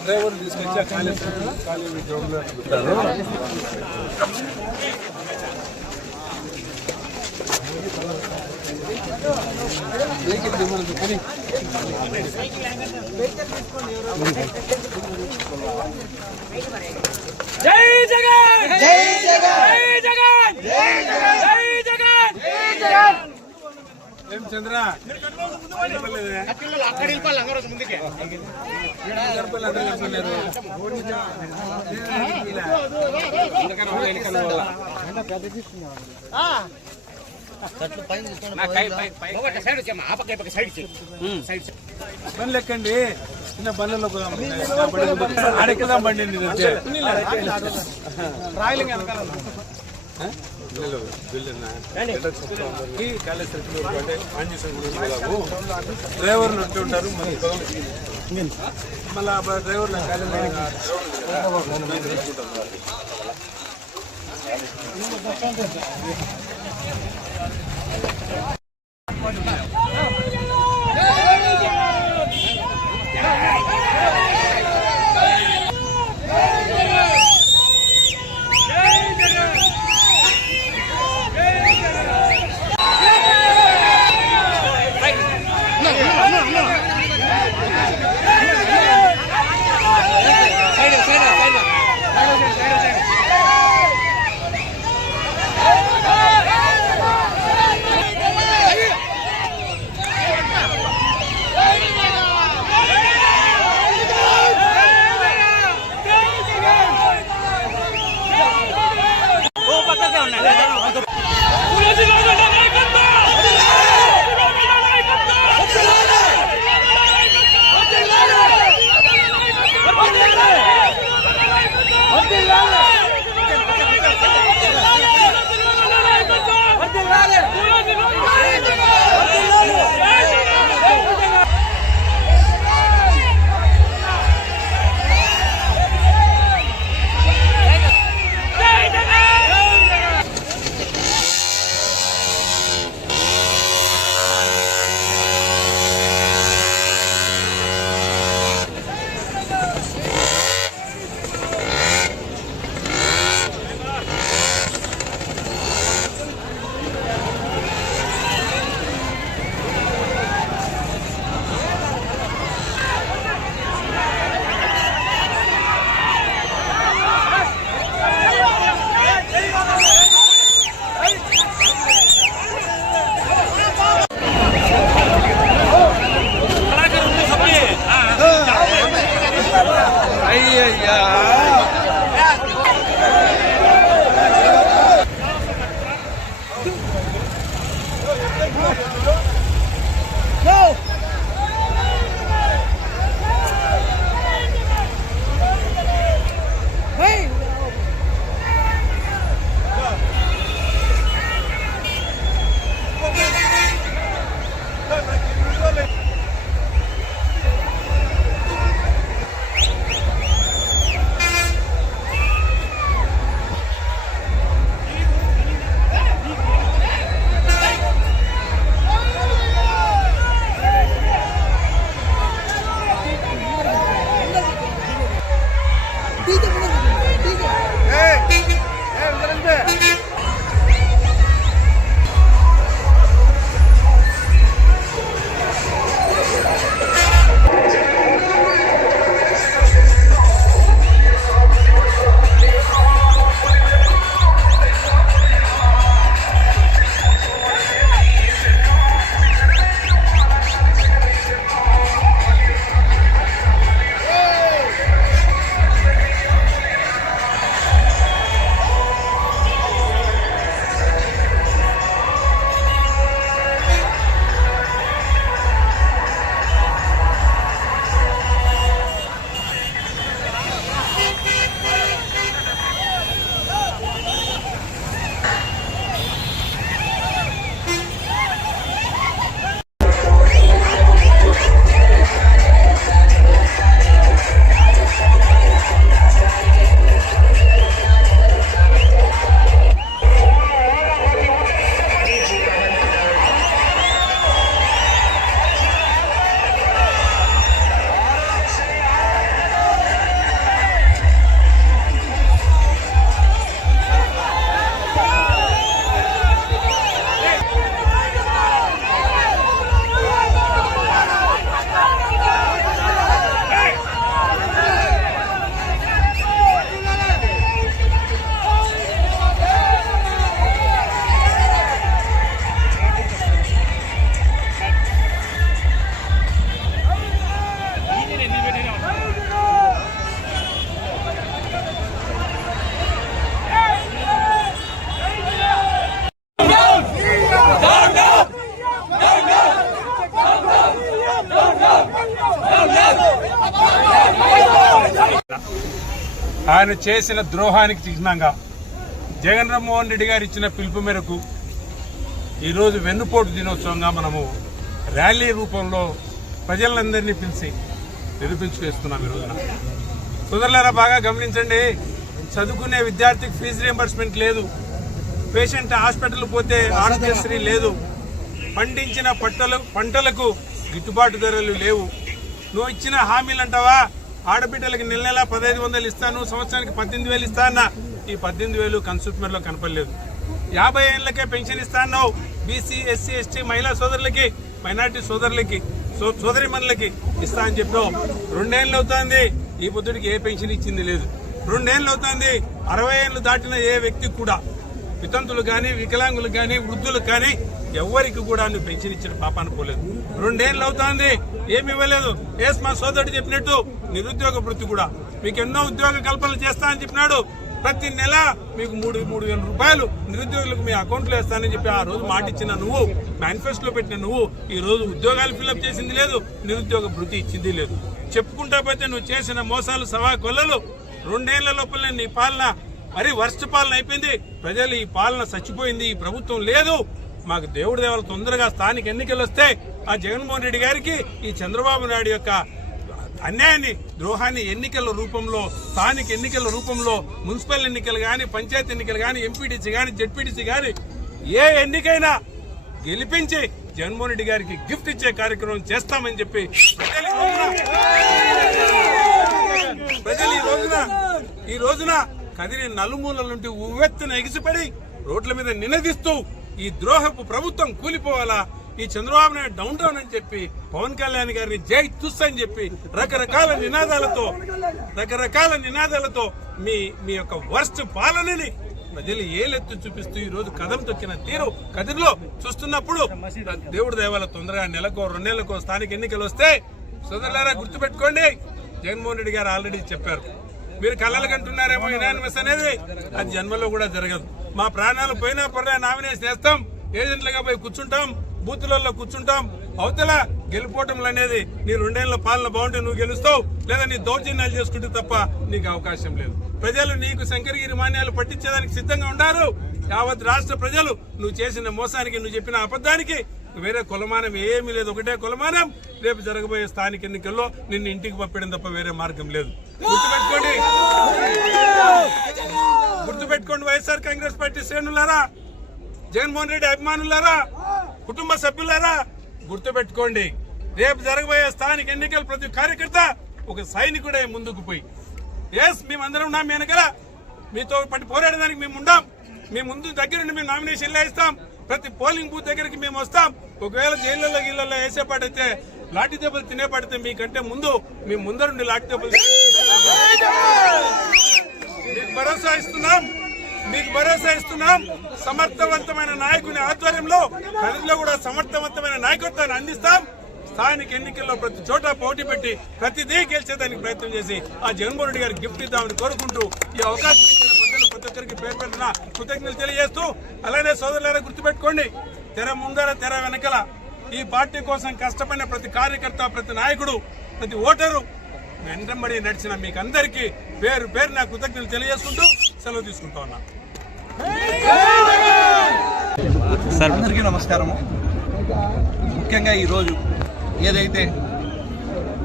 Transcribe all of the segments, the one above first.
Driver తీసుకొచ్చి ఖాళీ గ్రౌండ్లో జై జగన్ జై జగన్ జై జగన్ జై జగన్ జై జగన్ ఏం చంద్ర బండ్లు ఎక్కండి చిన్న బండ్లలో ఆడెక్కదాం బండి డ్రైవర్లు ఉంటూ ఉంటారు మళ్ళీ డ్రైవర్లు ఆయన చేసిన ద్రోహానికి చిహ్నంగా జగన్మోహన్ రెడ్డి గారు ఇచ్చిన పిలుపు మేరకు ఈరోజు వెన్నుపోటు దినోత్సవంగా మనము ర్యాలీ రూపంలో ప్రజలందరినీ పిలిచి నిరూపించుకేస్తున్నాం. ఈ రోజున సోదరులారా బాగా గమనించండి. చదువుకునే విద్యార్థికి ఫీజు రియంబర్స్మెంట్ లేదు, పేషెంట్ హాస్పిటల్ పోతే ఆరోగ్యశ్రీ లేదు, పండించిన పంటలకు గిట్టుబాటు ధరలు లేవు. నువ్వు ఇచ్చిన హామీలు అంటావా? ఆడబిడ్డలకి నెల 1500 ఇస్తాను, సంవత్సరానికి 18,000 ఇస్తా అన్నా. ఈ 18,000 కన్సూమర్లో కనపడలేదు. 50 ఏళ్లకే పెన్షన్ ఇస్తా అన్నావు. బీసీ, ఎస్సీ, ఎస్టీ మహిళా సోదరులకి, మైనార్టీ సోదరులకి, సోదరిమణులకి ఇస్తా అని చెప్పావు. 2 ఏళ్ళు అవుతుంది, ఈ పొద్దుడికి ఏ పెన్షన్ ఇచ్చింది లేదు. 2 ఏళ్ళు అవుతుంది, 60 ఏళ్ళు దాటిన ఏ వ్యక్తికి కూడా, వితంతులు కానీ, వికలాంగులు కానీ, వృద్ధులకు కానీ ఎవరికి కూడా నువ్వు పెన్షన్ ఇచ్చిన పాపాన్ని పోలేదు. 2 ఏళ్ళు అవుతుంది, ఏమి ఇవ్వలేదు. మా సోదరుడు చెప్పినట్టు నిరుద్యోగ వృత్తి కూడా మీకు ఎన్నో ఉద్యోగ కల్పనలు చేస్తా అని చెప్పినాడు. ప్రతి నెల మీకు 3,000 రూపాయలు నిరుద్యోగులకు మీ అకౌంట్లో వేస్తానని చెప్పి ఆ రోజు మాట ఇచ్చిన నువ్వు, మేనిఫెస్టోలో పెట్టిన నువ్వు, ఈ రోజు ఉద్యోగాలు ఫిల్అప్ చేసింది లేదు, నిరుద్యోగ వృత్తి ఇచ్చింది లేదు. చెప్పుకుంటా పోతే నువ్వు చేసిన మోసాలు సవా కొల్లలు. 2 ఏళ్ల లోపలనే నీ పాలన మరీ వర్స్ట్ పాలన అయిపోయింది. ప్రజలు ఈ పాలన చచ్చిపోయింది, ఈ ప్రభుత్వం లేదు. మాకు దేవుడి దేవాల తొందరగా స్థానిక ఎన్నికలు వస్తే ఆ జగన్మోహన్ రెడ్డి గారికి ఈ చంద్రబాబు నాయుడు యొక్క అన్యాయాన్ని, ద్రోహాన్ని ఎన్నికల రూపంలో, స్థానిక ఎన్నికల రూపంలో, మున్సిపల్ ఎన్నికలు కానీ, పంచాయతీ ఎన్నికలు కానీ, ఎంపీటీసీ కానీ, జెడ్పీటీసీ కానీ ఏ ఎన్నికైనా గెలిపించి జగన్మోహన్ రెడ్డి గారికి గిఫ్ట్ ఇచ్చే కార్యక్రమం చేస్తామని చెప్పి ప్రజలు ఈ రోజున కదిరి నలుమూలల నుండి ఉవ్వెత్తున ఎగిసిపడి రోడ్ల మీద నినదిస్తూ ఈ ద్రోహపు ప్రభుత్వం కూలిపోవాలా, ఈ చంద్రబాబు నాయుడు డౌన్ డౌన్ అని చెప్పి, పవన్ కళ్యాణ్ గారిని జై తుస్ అని చెప్పి రకరకాల నినాదాలతో మీ యొక్క వర్స్ట్ పాలనని ప్రజలు ఏలెత్తు చూపిస్తూ ఈ రోజు కదం తొక్కిన తీరు కదిరిలో చూస్తున్నప్పుడు దేవుడి దయవల్ల తొందరగా నెలకో 2 నెలలకో స్థానిక ఎన్నికలు వస్తే సోదరులారా గుర్తుపెట్టుకోండి. జగన్మోహన్ రెడ్డి గారు ఆల్రెడీ చెప్పారు, మీరు కళ్ళలు కంటున్నారేమో యునానిమస్ అనేది, అది జన్మలో కూడా జరగదు. మా ప్రాణాలు పోయినా పర్లే నామినేషన్ వేస్తాం, ఏజెంట్లుగా పోయి కూర్చుంటాం, బూతులలో కూర్చుంటాం. అవతల గెలుపోవటంలు అనేది నీ 2 ఏళ్ల పాలన బాగుంటే నువ్వు గెలుస్తావు, లేదా నీ దౌర్జన్యాలు చేసుకుంటే తప్ప నీకు అవకాశం లేదు. ప్రజలు నీకు శంకరగిరి మాన్యాలు పట్టించేదానికి సిద్ధంగా ఉన్నారు. యావత్ రాష్ట్ర ప్రజలు నువ్వు చేసిన మోసానికి, నువ్వు చెప్పిన అబద్ధానికి వేరే కొలమానం ఏమీ లేదు. ఒకటే కొలమానం, రేపు జరగబోయే స్థానిక ఎన్నికల్లో నిన్ను ఇంటికి పంపడం తప్ప వేరే మార్గం లేదు. గుర్తుపెట్టుకోండి వైఎస్ఆర్ కాంగ్రెస్ పార్టీ శ్రేణులారా, జగన్మోహన్ రెడ్డి అభిమానులారా, కుటుంబ సభ్యులారా, గుర్తుపెట్టుకోండి. రేపు జరగబోయే స్థానిక ఎన్నికలు ప్రతి కార్యకర్త ఒక సైనికుడే ముందుకు పోయి, మేమందరం ఉన్నాం, మీ వెనకాల మీతో పట్టి పోరాడడానికి మేము ఉండాం, మీ ముందు దగ్గరుండి మేము నామినేషన్లు వేస్తాం, ప్రతి పోలింగ్ బూత్ దగ్గరికి మేము వస్తాం. ఒకవేళ జైళ్లలో గీళ్లలో వేసేపాటైతే, లాఠీ దెబ్బలు తినేపాటితే మీకంటే ముందు మేము ముందరుండి లాఠీ దెబ్బలు మీకు భరోసా ఇస్తున్నాం. సమర్థవంతమైన నాయకుని ఆధ్వర్యంలో కదిరిలో కూడా సమర్థవంతమైన నాయకత్వాన్ని అందిస్తాం. స్థానిక ఎన్నికల్లో ప్రతి చోట పోటీ పెట్టి ప్రతిదీ గెలిచేదానికి ప్రయత్నం చేసి ఆ జగన్మోహన్ రెడ్డి గారికి గిఫ్ట్ ఇద్దామని కోరుకుంటూ ఈ అవకాశం ఇచ్చిన ప్రజలు ప్రతి ఒక్కరికి పేరు పెట్టిన కృతజ్ఞతలు తెలియజేస్తూ, అలానే సోదరులారా గుర్తుపెట్టుకోండి, తెర ముందర తెర వెనకల ఈ పార్టీ కోసం కష్టపడిన ప్రతి కార్యకర్త, ప్రతి నాయకుడు, ప్రతి ఓటరు వెంటబడి నడిచిన మీకు అందరికీ పేరు పేరు నా కృతజ్ఞతలు తెలియజేసుకుంటూ సెలవు తీసుకుంటా ఉన్నా. అందరికీ నమస్కారము. ముఖ్యంగా ఈరోజు ఏదైతే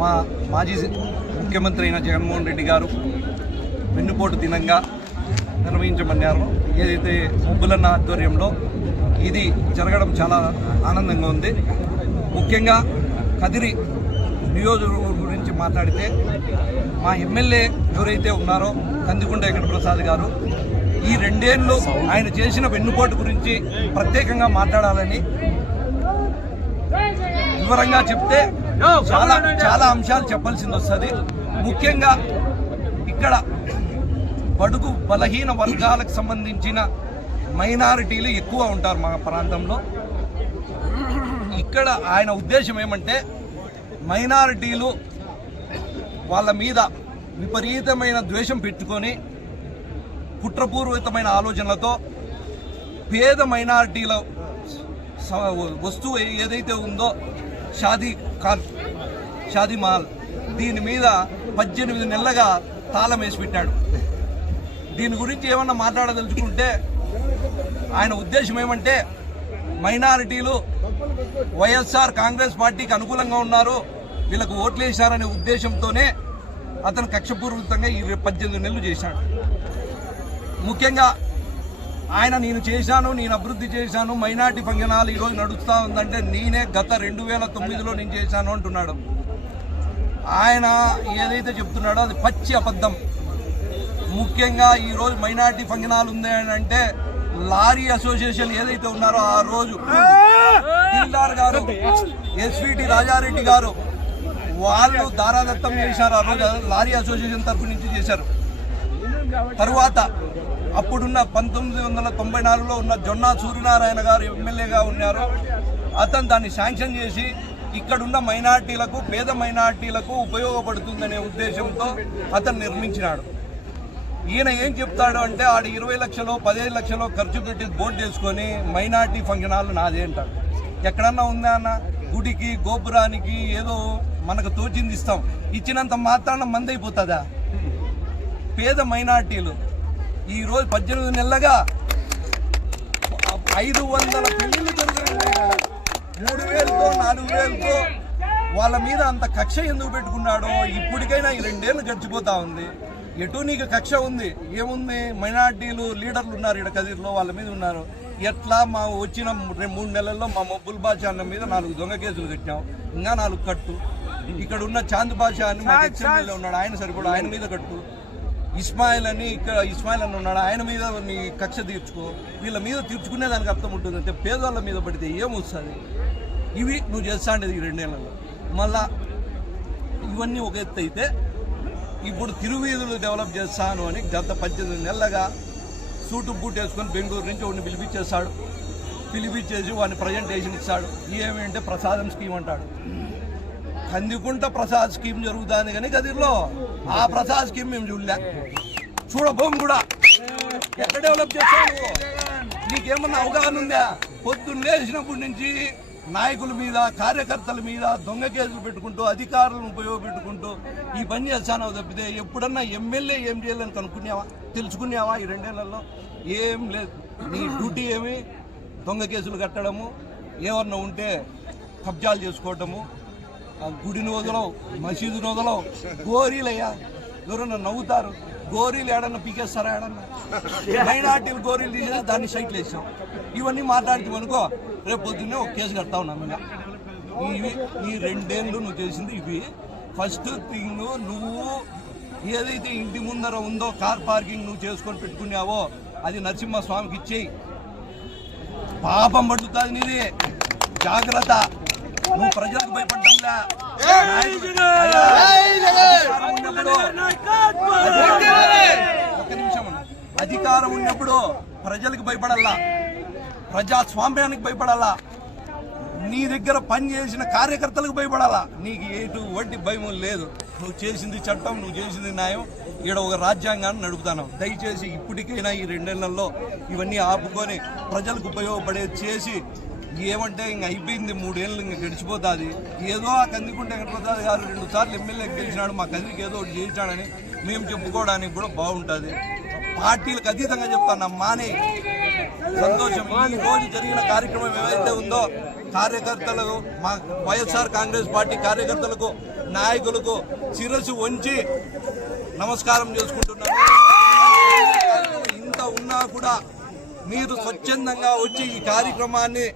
మా మాజీ ముఖ్యమంత్రి అయిన జగన్మోహన్ రెడ్డి గారు వెన్నుపోటు దినంగా నిర్వహించమన్నారు, ఏదైతే సుబ్బులన్న ఆధ్వర్యంలో ఇది జరగడం చాలా ఆనందంగా ఉంది. ముఖ్యంగా కదిరి నియోజకవర్గం గురించి మాట్లాడితే మా ఎమ్మెల్యే ఎవరైతే ఉన్నారో కందికుంట వెంకటప్రసాద్ గారు ఈ 2 ఏళ్ళు ఆయన చేసిన వెన్నుపోటు గురించి ప్రత్యేకంగా మాట్లాడాలని, వివరంగా చెప్తే చాలా అంశాలు చెప్పాల్సింది వస్తుంది. ముఖ్యంగా ఇక్కడ బడుగు బలహీన వర్గాలకు సంబంధించిన మైనారిటీలు ఎక్కువ ఉంటారు మా ప్రాంతంలో. ఇక్కడ ఆయన ఉద్దేశం ఏమంటే మైనారిటీలు వాళ్ళ మీద విపరీతమైన ద్వేషం పెట్టుకొని కుట్రపూర్వకమైన ఆలోచనలతో పేద మైనారిటీల వస్తువు ఏదైతే ఉందో షాదీ మాల్, దీని మీద 18 నెలలుగా తాళం వేసి పెట్టాడు. దీని గురించి ఏమన్నా మాట్లాడదలుచుకుంటే ఆయన ఉద్దేశం ఏమంటే మైనారిటీలు వైఎస్ఆర్ కాంగ్రెస్ పార్టీకి అనుకూలంగా ఉన్నారు, వీళ్ళకు ఓట్లు వేశారనే ఉద్దేశంతోనే అతను కక్షపూర్వకంగా ఈ 18 నెలలు చేశాడు. ముఖ్యంగా ఆయన నేను చేశాను, నేను అభివృద్ధి చేశాను, మైనార్టీ ఫంక్షనాలు ఈరోజు నడుస్తూ ఉందంటే నేనే గత 2009లో నేను చేశాను అంటున్నాడు. ఆయన ఏదైతే చెప్తున్నాడో అది పచ్చి అబద్ధం. ముఖ్యంగా ఈరోజు మైనార్టీ ఫంక్షనాలు ఉంది అని అంటే లారీ అసోసియేషన్ ఏదైతే ఉన్నారో ఆ రోజు దిల్దార్ గారు, ఎస్విటి రాజారెడ్డి గారు వాళ్ళు దారాదత్తం చేశారు. ఆ రోజు లారీ అసోసియేషన్ తరఫు నుంచి చేశారు. తరువాత అప్పుడున్న 1994లో ఉన్న జొన్నా సూర్యనారాయణ గారు ఎమ్మెల్యేగా ఉన్నారు. అతను దాన్ని శాంక్షన్ చేసి ఇక్కడున్న మైనార్టీలకు, పేద మైనార్టీలకు ఉపయోగపడుతుందనే ఉద్దేశంతో అతను నిర్మించినాడు. ఈయన ఏం చెప్తాడు అంటే ఆడ 20 లక్షలు 15 లక్షలు ఖర్చు పెట్టి బోర్డు చేసుకొని మైనార్టీ ఫంక్షన్ హాల్ నాదే అంటాడు. ఎక్కడన్నా ఉందా అన్న? గుడికి గోపురానికి ఏదో మనకు తోచింది ఇస్తాం, ఇచ్చినంత మాత్రాన మంది అయిపోతుందా? పేద మైనార్టీలు ఈరోజు 18 నెలలుగా 500 పెళ్లిళ్ళు జరుగుతున్నాయి. 3000తో 4000తో వాళ్ళ మీద అంత కక్ష ఎందుకు పెట్టుకున్నాడో ఇప్పటికైనా ఈ 2 ఏళ్ళు గడిచిపోతా ఉంది. ఎటు నీకు కక్ష ఉంది? ఏముంది? మైనార్టీలు లీడర్లు ఉన్నారు ఇక్కడ కదిరిలో, వాళ్ళ మీద ఉన్నారు. ఎట్లా మా వచ్చిన 3 నెలల్లో మా మబ్బుల్ బాషా అన్న మీద 4 దొంగ కేసులు కట్టాం, ఇంకా 4 కట్టు. ఇక్కడ ఉన్న చాంద్ బాషా అని మా హెచ్ఎంఎల్ఏ ఉన్నాడు, ఆయన సరిపడా, ఆయన మీద కట్టు. ఇస్మాయిల్ అని ఇక్కడ ఇస్మాయిల్ అని ఉన్నాడు, ఆయన మీద నీ కక్ష తీర్చుకో. వీళ్ళ మీద తీర్చుకునే దానికి అర్థం ఉంటుంది. అంటే పేదవాళ్ళ మీద పడితే ఏమొస్తుంది? ఇవి నువ్వు చేస్తాండేది ఈ 2 నెలల్లో. మళ్ళా ఇవన్నీ ఒక ఎత్తు అయితే ఇప్పుడు తిరువీధులు డెవలప్ చేస్తాను అని గత 18 నెలలుగా సూటు బూట్ వేసుకొని బెంగళూరు నుంచి వాడిని పిలిపించేస్తాడు. పిలిపించేసి వాడిని ప్రజెంటేషన్ ఇస్తాడు. ఏమేంటే ప్రసాదం స్కీమ్ అంటాడు. కందికుంట ప్రసాద్ స్కీమ్ జరుగుతుంది కానీ గదిలో ఆ ప్రసాద్ స్కీమ్ మేము చూడలే, చూడబోం కూడా. ఎక్కడ డెవలప్ చేస్తావు? నీకేమన్నా అవగాహన ఉందా? పొద్దున్న లేచినప్పటి నుంచి నాయకుల మీద, కార్యకర్తల మీద దొంగ కేసులు పెట్టుకుంటూ, అధికారులను ఉపయోగపెట్టుకుంటూ ఈ పని చేస్తానో తప్పితే ఎప్పుడన్నా ఎమ్మెల్యే ఏం చేయాలని కనుక్కున్నావా? తెలుసుకున్నావా? ఈ 2 నెలల్లో ఏం లేదు. నీ డ్యూటీ ఏమి? దొంగ కేసులు కట్టడము, ఏమన్నా ఉంటే కబ్జాలు చేసుకోవటము, గుడిని వదలవు, మసీదుని వదలవు. గోరీలయ్యా, ఎవరన్నా నవ్వుతారు. గోరీలు ఏడన్నా పీకేస్తారా? ఏడన్నా మైనార్టీలు గోరీలు తీసేసి దాన్ని సైట్లు వేసాం. ఇవన్నీ మాట్లాడుతాం అనుకో, రేపు పొద్దున్నే ఒక కేసు కడతా ఉన్నాం. ఇంకా ఈ 2 ఏళ్ళు నువ్వు చేసింది ఇవి. ఫస్ట్ థింగ్, నువ్వు ఏదైతే ఇంటి ముందర ఉందో కార్ పార్కింగ్ నువ్వు చేసుకొని పెట్టుకున్నావో అది నరసింహస్వామికి ఇచ్చేయి. పాపం పడుతుంది నీది, జాగ్రత్త. నువ్వు ప్రజలకు భయపడ్డా. ఒక నిమిషం. అధికారం ఉన్నప్పుడు ప్రజలకు భయపడాలా, ప్రజాస్వామ్యానికి భయపడాలా, నీ దగ్గర పని చేసిన కార్యకర్తలకు భయపడాలా. నీకు ఎటువంటి భయం లేదు. నువ్వు చేసింది చట్టం, నువ్వు చేసింది న్యాయం. ఇక్కడ ఒక రాజ్యాంగాన్ని నడుపుతాను. దయచేసి ఇప్పటికైనా ఈ 2 నెలల్లో ఇవన్నీ ఆపుకొని ప్రజలకు ఉపయోగపడేది చేసి, ఏమంటే ఇంక అయిపోయింది, 3 ఏళ్ళు ఇంక గడిచిపోతుంది. ఏదో ఆ కందికుంట వెంకటప్రసాద్ గారు 2 సార్లు ఎమ్మెల్యేకి గెలిచినాడు, మా కదిరికి ఏదో ఒకటి చేయించాడని మేము చెప్పుకోవడానికి కూడా బాగుంటుంది. పార్టీలకు అతీతంగా చెప్తాను, మానే సంతోషం. ఈ రోజు జరిగిన కార్యక్రమం ఏవైతే ఉందో కార్యకర్తలకు, మా వైఎస్ఆర్ కాంగ్రెస్ పార్టీ కార్యకర్తలకు, నాయకులకు శిరస్సు వంచి నమస్కారం చేసుకుంటున్నాను. ఇంత ఉన్నా కూడా మీరు స్వచ్ఛందంగా వచ్చి ఈ కార్యక్రమాన్ని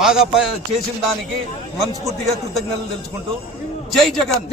బాగా చేసిన దానికి మనస్ఫూర్తిగా కృతజ్ఞతలు తెలుసుకుంటూ జై జగన్.